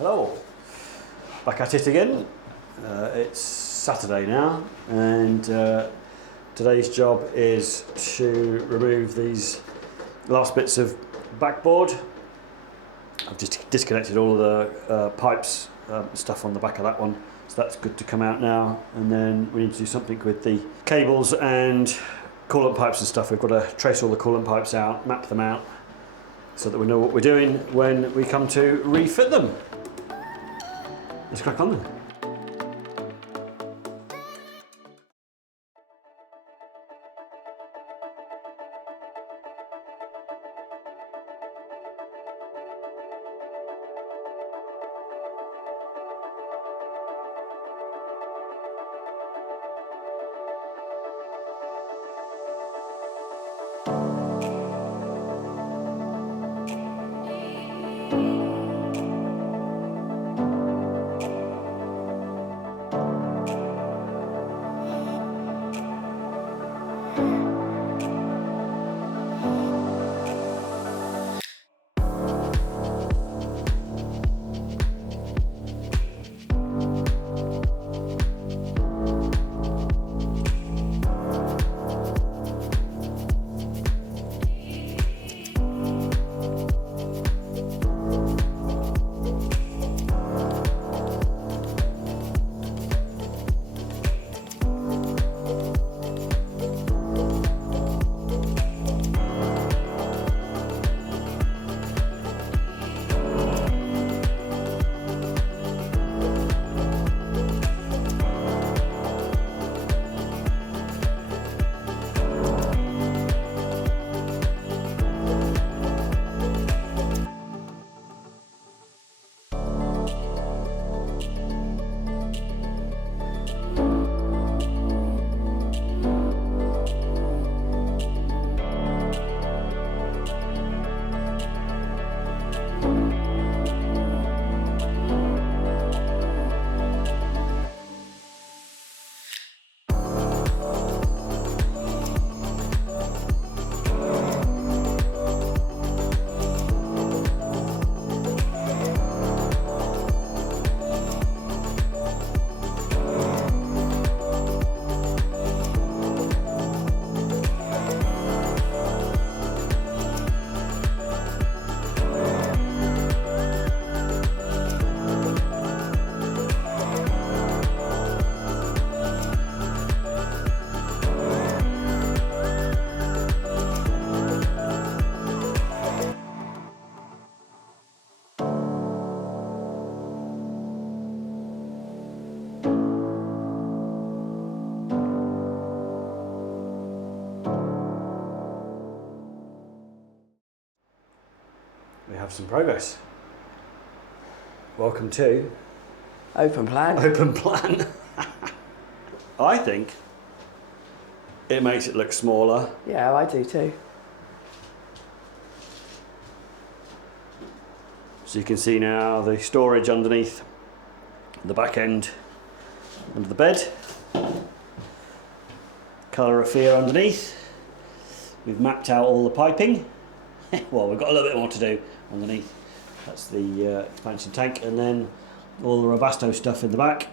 Hello, back at it again. It's Saturday now, and today's job is to remove these last bits of backboard. I've just disconnected all of the pipes, stuff on the back of that one, so that's good to come out now. And then we need to do something with the cables and coolant pipes and stuff. We've got to trace all the coolant pipes out, map them out, so that we know what we're doing when we come to refit them. Let's crack on then. We have some progress. Welcome to Open plan. Open plan. I think it makes it look smaller. Yeah, I do too. So you can see now the storage underneath the back end under the bed. Colour of fear underneath. We've mapped out all the piping. Well, we've got a little bit more to do underneath. That's the expansion tank, and then all the Robusto stuff in the back.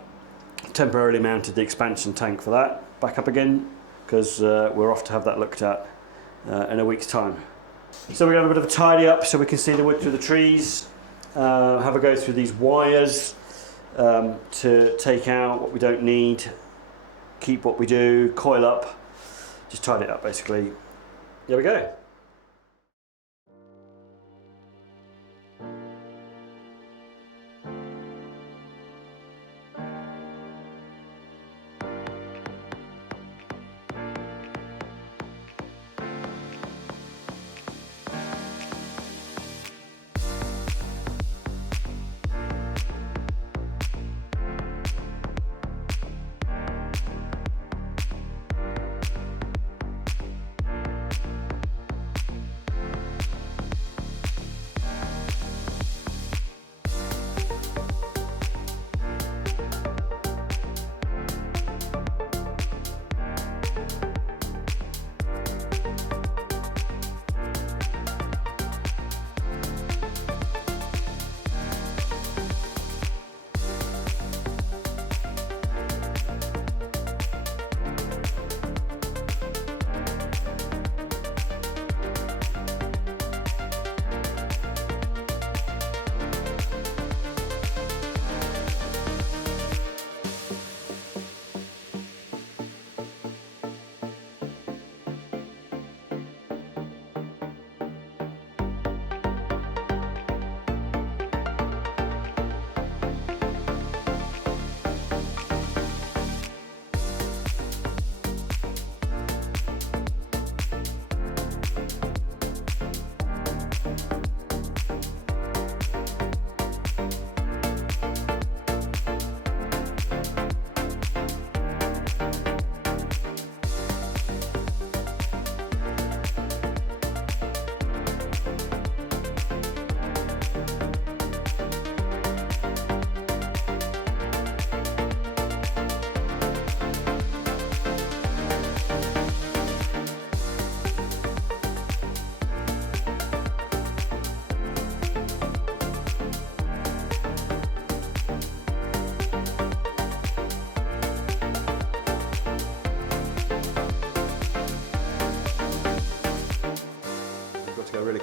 Temporarily mounted the expansion tank for that back up again, because we're off to have that looked at in a week's time. So we're going to have a bit of a tidy up so we can see the wood through the trees, have a go through these wires to take out what we don't need, keep what we do, coil up, just tidy it up basically. There we go.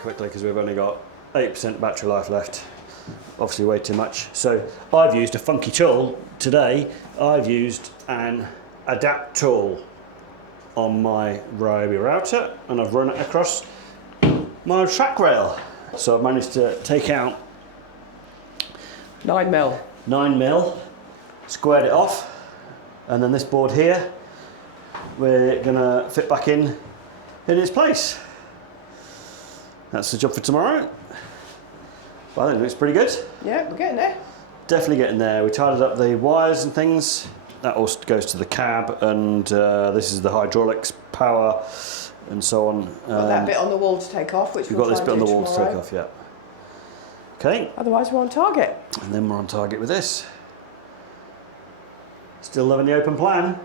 quickly because we've only got 8% battery life left. Obviously way too much. So I've used a funky tool today. I've used an adapt tool on my Ryobi router and I've run it across my track rail. So I've managed to take out 9mm. 9mm, squared it off, and then this board here we're gonna fit back in its place. That's the job for tomorrow. Well, I think it looks pretty good. Yeah, we're getting there. Definitely getting there. We tidied up the wires and things. That all goes to the cab, and this is the hydraulics, power, and so on. Got that bit on the wall to take off, which we've we'll got this try bit on and the do wall to tomorrow. take off, yeah. Okay. Otherwise, we're on target. And then we're on target with this. Still loving the open plan.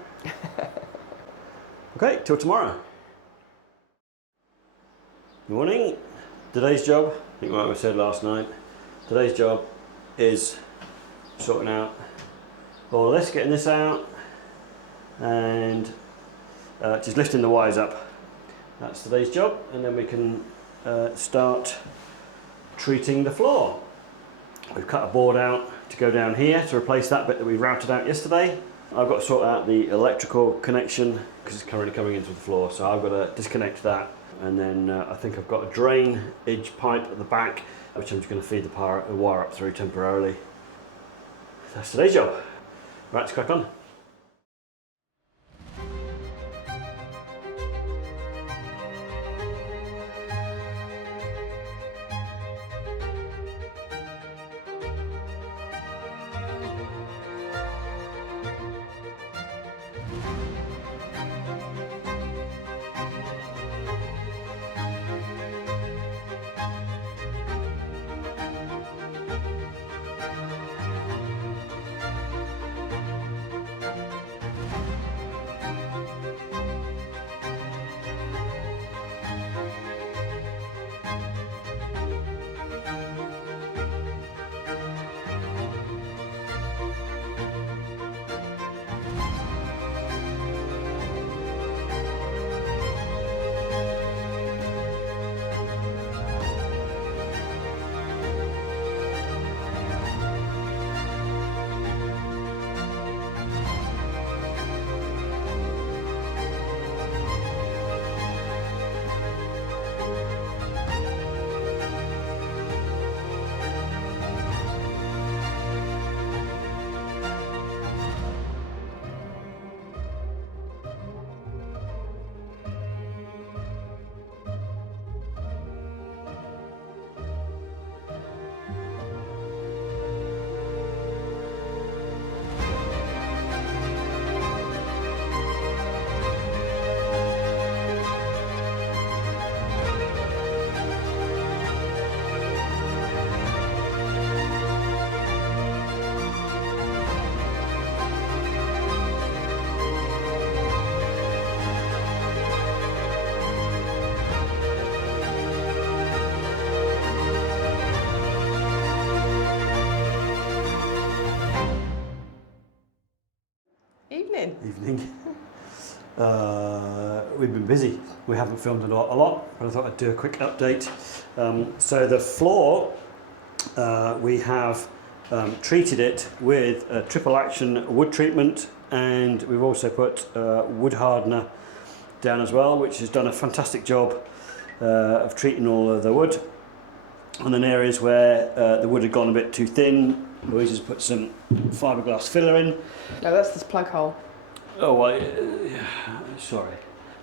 Okay, till tomorrow. Good morning. Today's job, I think like we said last night, today's job is sorting out all this, getting this out, and just lifting the wires up. That's today's job, and then we can start treating the floor. We've cut a board out to go down here to replace that bit that we routed out yesterday. I've got to sort out the electrical connection because it's currently coming into the floor, so I've got to disconnect that, and then I think I've got a drainage pipe at the back which I'm just going to feed the wire up through temporarily. That's today's job. Right, let's crack on. Evening. Evening. We've been busy. We haven't filmed a lot, but I thought I'd do a quick update. So the floor, we have treated it with a triple action wood treatment, and we've also put wood hardener down as well, which has done a fantastic job of treating all of the wood. And then areas where the wood had gone a bit too thin, Louise has put some fiberglass filler in. No, that's this plug hole. Oh, sorry.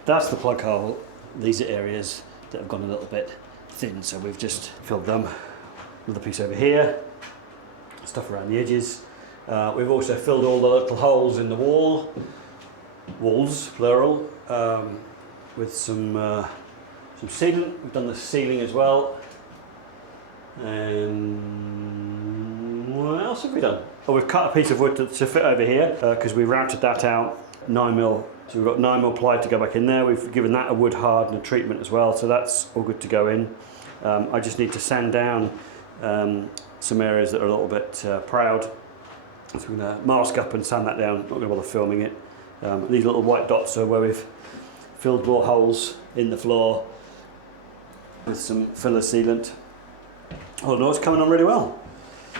That's the plug hole. These are areas that have gone a little bit thin, so we've just filled them. Another piece over here, stuff around the edges. We've also filled all the little holes in the walls, plural, with some sealant. We've done the ceiling as well. And what else have we done? Oh, we've cut a piece of wood to fit over here because we routed that out 9mm. So we've got 9mm ply to go back in there. We've given that a wood hardener treatment as well, so that's all good to go in. I just need to sand down some areas that are a little bit proud. So I'm going to mask up and sand that down. Not going to bother filming it. These little white dots are where we've filled more holes in the floor. with some filler sealant. Oh no, it's coming on really well.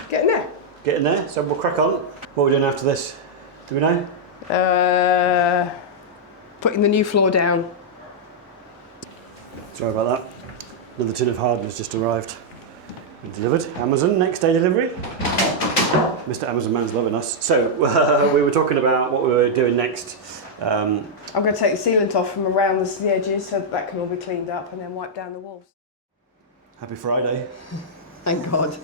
Getting there. Getting there, so we'll crack on. What are we doing after this? Do we know? Putting the new floor down. Sorry about that. Another tin of hardeners just arrived and delivered. Amazon, next day delivery. Mr. Amazon Man's loving us. So we were talking about what we were doing next. I'm going to take the sealant off from around the edges so that can all be cleaned up and then wipe down the walls. Happy Friday. Thank God.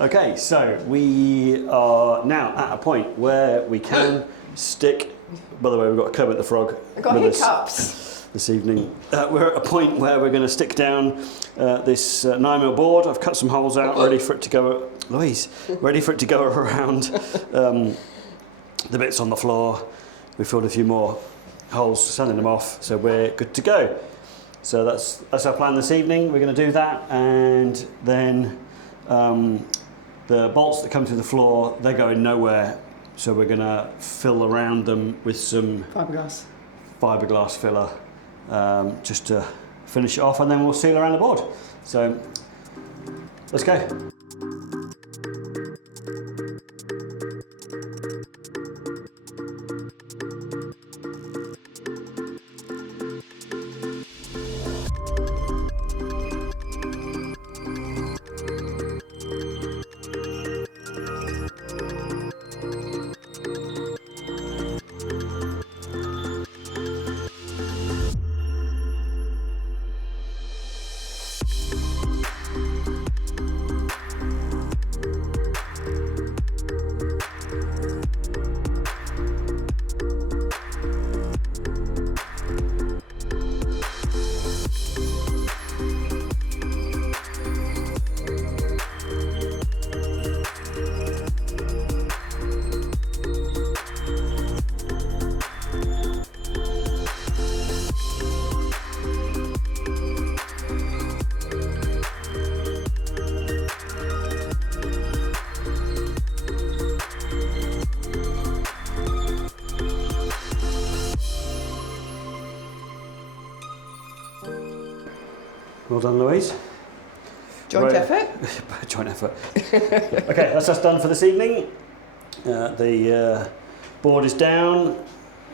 Okay, so we are now at a point where we can stick. By the way, we've got Kermit the Frog. I've got with us hiccups. this evening. We're at a point where we're going to stick down this 9mm board. I've cut some holes out, ready for it to go. Louise, ready for it to go around the bits on the floor. We filled a few more holes, sanding them off, so we're good to go. So that's our plan this evening. We're going to do that, and then the bolts that come through the floor, they're going nowhere. So we're going to fill around them with some fiberglass filler, just to finish it off, and then we'll seal around the board. So let's go. Well done, Louise. Joint effort. Joint effort. Okay, that's us done for this evening. The board is down,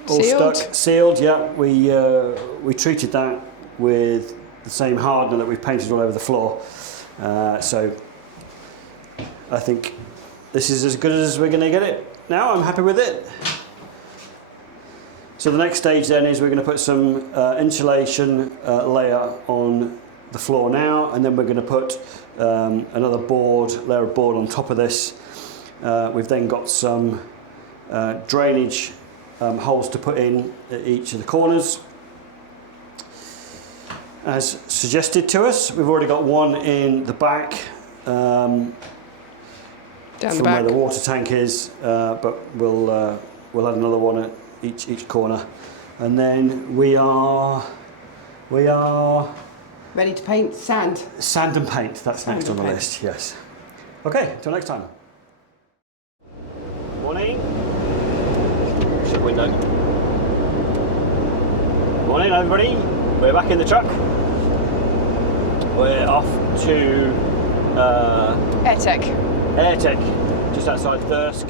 all Sealed. stuck, sealed. Yeah, we treated that with the same hardener that we've painted all over the floor. So I think this is as good as we're going to get it. Now I'm happy with it. So the next stage then is we're going to put some insulation layer on the floor now, and then we're going to put another layer of board on top of this. We've then got some drainage holes to put in at each of the corners. As suggested to us, we've already got one in the back, Down the from back. where the water tank is, but we'll add another one at each corner, and then we are Ready to paint sand. sand and paint. That's Sand next on and the paint. list. Yes. Okay. Till next time. Morning. Shut window. Morning, everybody. We're back in the truck. We're off to Airtech. Airtech, just outside Thirsk.